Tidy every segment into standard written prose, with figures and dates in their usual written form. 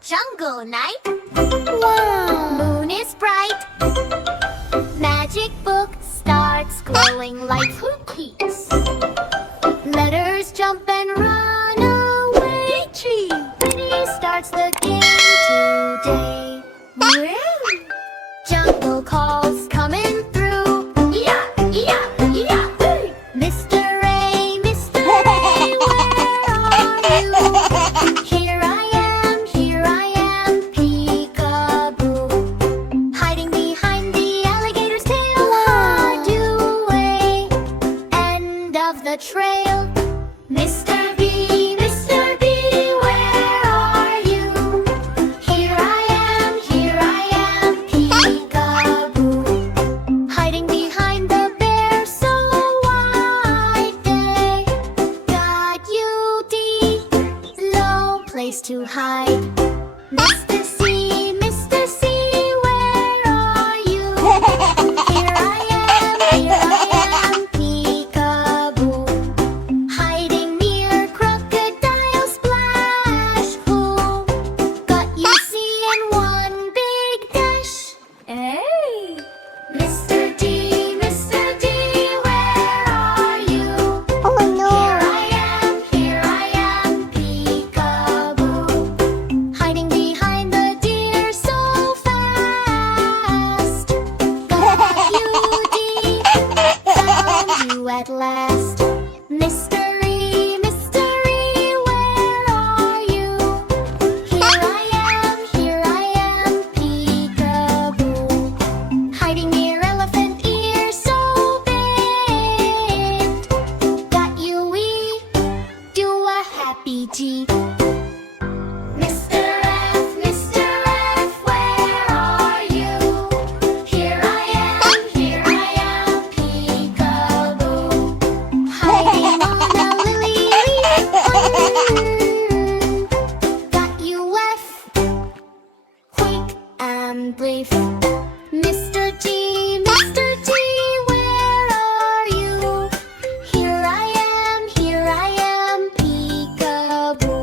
Jungle night. Wow! Moon is bright. Magic book starts glowing like cookies. Letters jump and run away. Tree Pretty starts the game today. Jungle calls coming through. Yeah, yeah, yeah. Mr. Ray, Mr. Ray, where are you? Here I am, peekaboo. Hiding behind the alligator's tail. Hard away, end of the trail. Mr. B, where are you? Here I am, peekaboo. Hiding behind the bear, so wide day. Got you deep, low place to hide. Mr. C, where are you? Here I am, peekaboo. Hiding near crocodile splash pool. Got you see in one big dash. Hey! Mr. D, where are you? Oh no! Here I am, peekaboo. Hiding behind the deer so fast. Got you deep, found you at last. Mystery, where are you? Here I am, peekaboo. Hiding near elephant ear so big. Got you do a happy G. Mr. F, where are you? Here I am, peekaboo. Hiding on a lily leaf. Got you F, quick and brief. Mr. G, where are you? Here I am, peekaboo.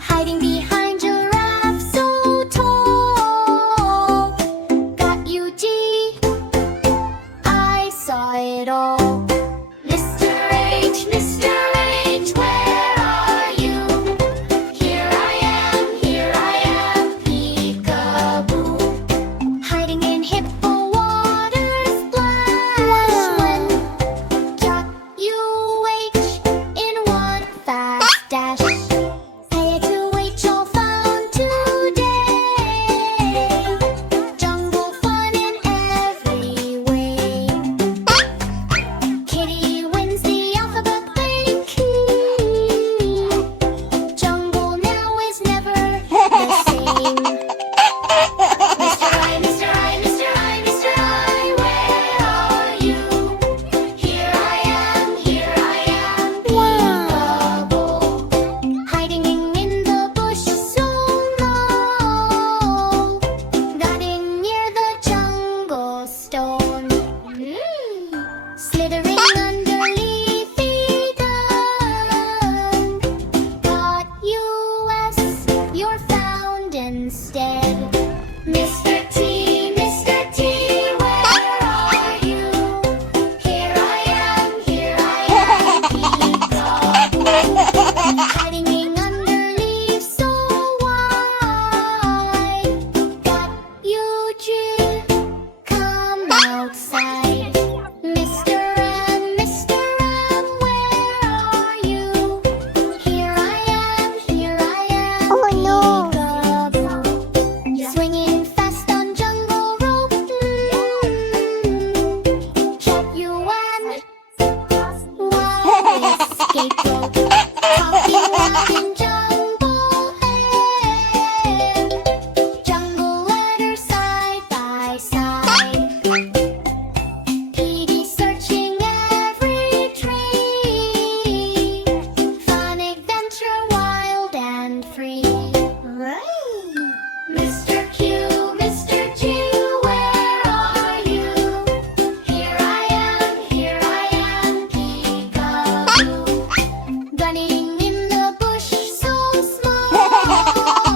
Hiding behind giraffe so tall. Got you G, I saw it all. Mr. H, where are you? Here I am, peekaboo. Hiding in hippo water splash. When got you H in one fast dash. Say to H all found today. Jungle fun in every way. Kitty wins the alphabet thank you. Jungle now is never the same. Mr. I, where are you? Here I am, peekaboo. Hiding in the bush so low. Got in near the jungle stone. Slithering under leafy dung. Got you S, you're found instead. Mr. T, where are you? Here I am, peekaboo. Hiding under leaves so wide. Got you G, come outside. Mr. M, where are you? Here I am, Oh no! peekaboo. Swinging fast on jungle rope. Trap you and wild escape rope. Talking loud in jungle air. Jungle letters side by side. PD searching every tree. Fun adventure wild and free. Mr. Q, G, where are you? Here I am, peekaboo. Running in the bush so small.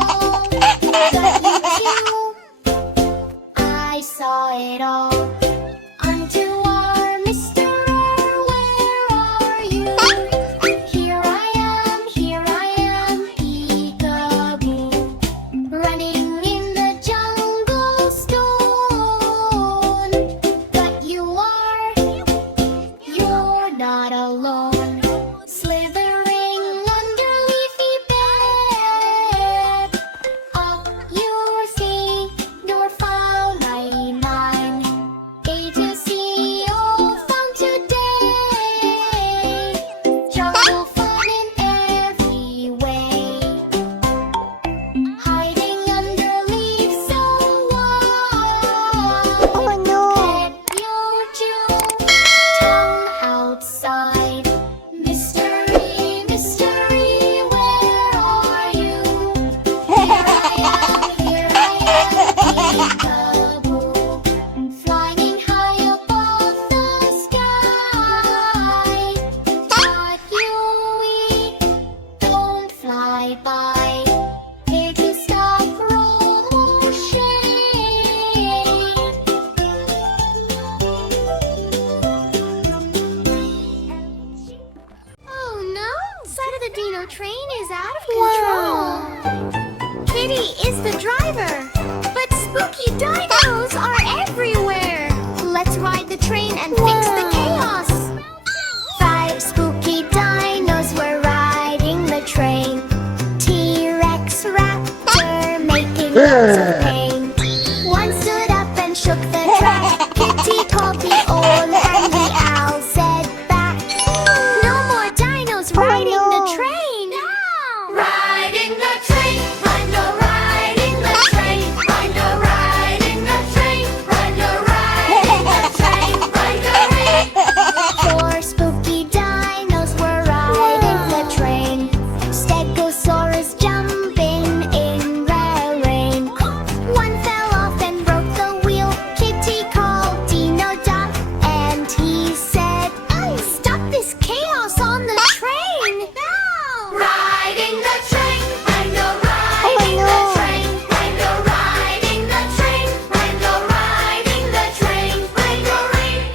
Y. Kitty, stop rushing. Oh no! Side of the Dino train is out of control. Kitty is the driver, but spooky dinos are everywhere. Let's ride the train and fix the chaos. 5 spooky dinos were riding the train. T-Rex, Raptor, making lots of pain. One stood up and shook the track. Kitty called the old and the owl said back, no more dinos riding the train. Riding the train, Rhino riding the train, Rhino riding the train, Rhino riding the train, Rhino riding. 4 spooky dinos were riding the train. Stegosaurus jumping in the rain. One fell off and broke the wheel. Kitty called Dino Doc and he said, stop this chaos on the train. Riding the train, Rhino riding the train, Rhino riding the train, Rhino riding the train, Rhino riding.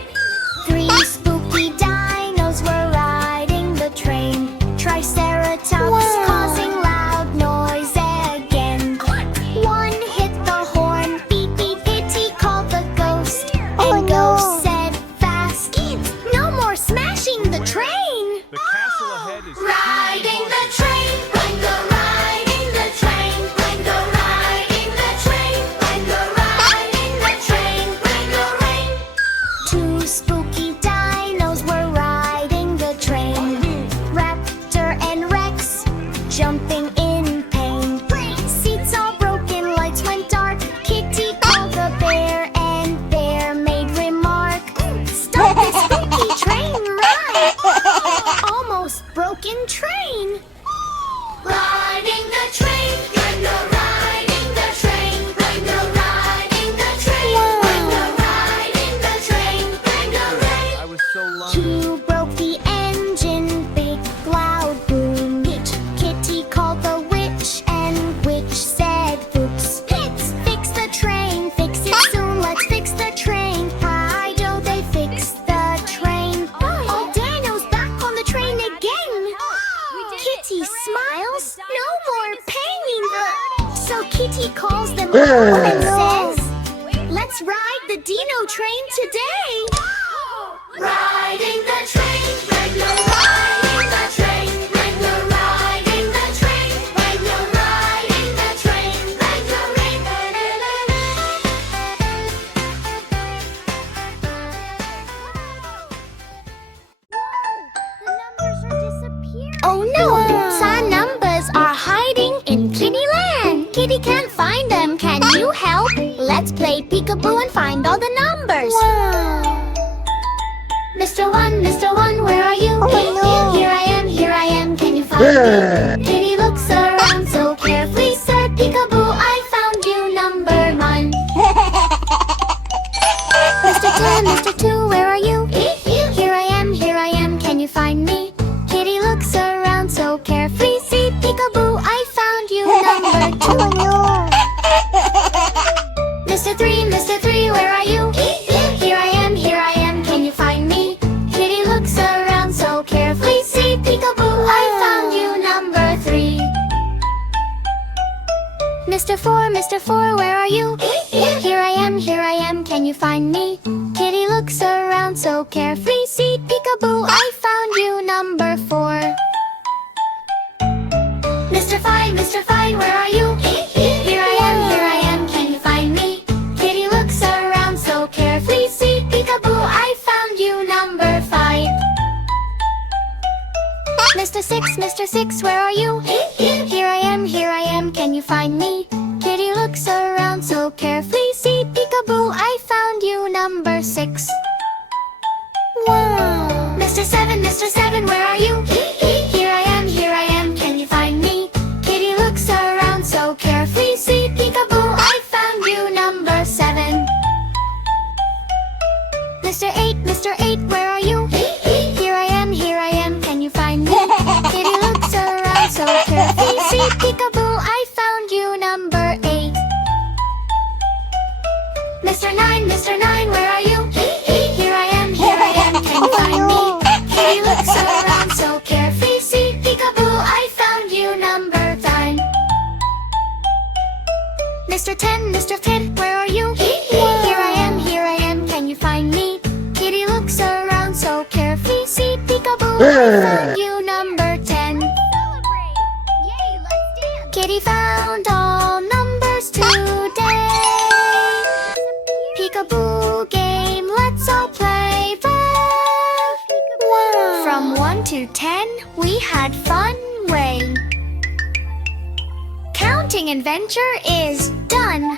3 spooky dinos were riding the train. Triceratops causing loud noise again. One hit the horn, beep beep. Kitty called the ghost, and ghost said fast, no more smashing the train. The castle ahead is Riding the train, Rhino riding the train, Rhino riding the train, Rhino riding the train, Rhino riding. 2 spooky dinos were riding the train. Raptor and Rex jumping in pain. Seats all broken, lights went dark. Kitty called the bear and bear made remark, stop this spooky train ride. Almost broken train. Riding the train, Rhino riding the train, Rhino riding the train, Rhino riding the train, Rhino riding. I was so lucky. 2 broke the engine, big loud boom. Kitty called the witch and witch said oops. Fix the train, fix it soon, let's fix the train. Hi do they fix the train. All dinos back on the train again. Kitty smiles, no more pain. So Kitty calls them all and says, let's ride the Dino train today. Riding the train, Rhino riding the train, Rhino riding the train, Rhino riding the train, Rhino Oh no! Some numbers are hiding in Kittyland. Kitty can't find them. Can you help? Let's play peekaboo and find all the numbers. Mr. One, where are you? Here I am, can you find me? Kitty looks around so carefully, said peekaboo, I found you, number 1. Mr. Two, where are you? Here I am, can you find me? Kitty looks around so carefully, see peekaboo, I found you, number 2. Mr. Three, where are you? Here I am, can you find me? Kitty looks around so carefully, see peekaboo, I found you, number 3. Mr. Four, where are you? Here I am, can you find me? Kitty looks around so carefully, see peekaboo, I found you, number 4. Mr. Fine, where are you? Here I am, can you find me? Kitty looks around so carefully, see peekaboo, I found you, number 5. Mr. Six, where are you? Here I am, can you find me? Kitty looks around so carefully, see peekaboo, I found you, number 6. Wow! Mr. Seven, where are you? Here I am, can you find me? Kitty looks around so carefully, see peekaboo, I found you, number 7. Mr. Eight, where are you? Here I am, can you find me? Kitty looks around so carefully, see peekaboo, Mr. 10, Mr. 10, where are you? Here I am, can you find me? Kitty looks around so carefree. See, peekaboo, I found you, number 10. Celebrate! Yay, let's dance! Kitty found all numbers today. Peekaboo game, let's all play. Wow. From 1 to 10, we had fun way. Counting adventure is done.